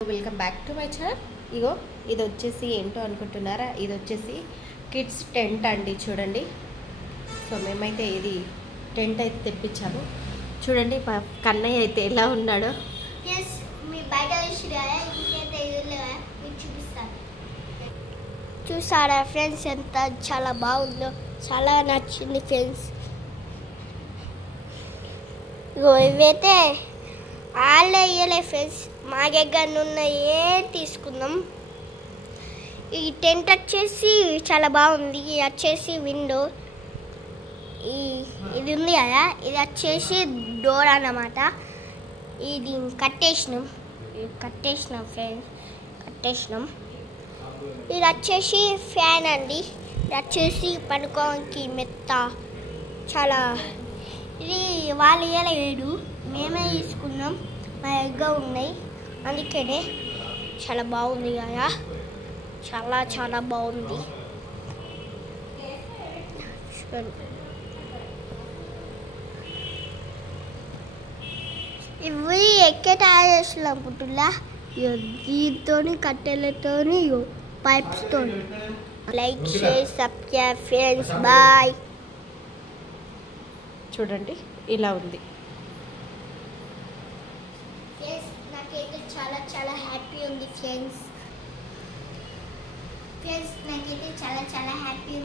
Welcome back to my channel. ఇగో ఇది వచ్చేసి ఏంటో అనుకుంటున్నారా, ఇది వచ్చేసి కిడ్స్ టెంట్ అండి. చూడండి, సో మేమైతే ఇది టెంట్ అయితే తెప్పించాము. చూడండి కన్నయ్య అయితే ఎలా ఉన్నాడో. చూసారా ఫ్రెండ్స్, ఎంత చాలా బాగుందో, చాలా నచ్చింది ఫ్రెండ్స్. ఇవైతే వాళ్ళే ఇయ్యలే ఫ్రెండ్స్, మా దగ్గర ఉన్న తీసుకున్నాం. ఈ టెంట్ వచ్చేసి చాలా బాగుంది. ఇది వచ్చేసి విండో, ఇది ఉంది కదా, ఇది వచ్చేసి డోర్ అన్నమాట. ఇది కట్టేసినాం ఫ్రెండ్స్, కట్టేసినాం. ఇది వచ్చేసి ఫ్యాన్ అండి, ఇది వచ్చేసి పడుకోవడానికి మెత్త. చాలా ఇది వాళ్ళు ఇవ్వలేదు, మేమే తీసుకున్నాం, మా దగ్గర ఉన్నాయి. అందుకనే చాలా బాగుంది కదా, చాలా చాలా బాగుంది. ఇవి ఎక్కే తయారు చేస్తున్నా అనుకుంటున్నా, దీంతో కట్టెలతో పైప్స్తో. Like share subscribe friends, bye. చూడండి ఇలా ఉంది. నాకైతే చాలా చాలా హ్యాపీ ఉంది ఫ్రెండ్స్. నాకైతే చాలా చాలా హ్యాపీ ఉంది.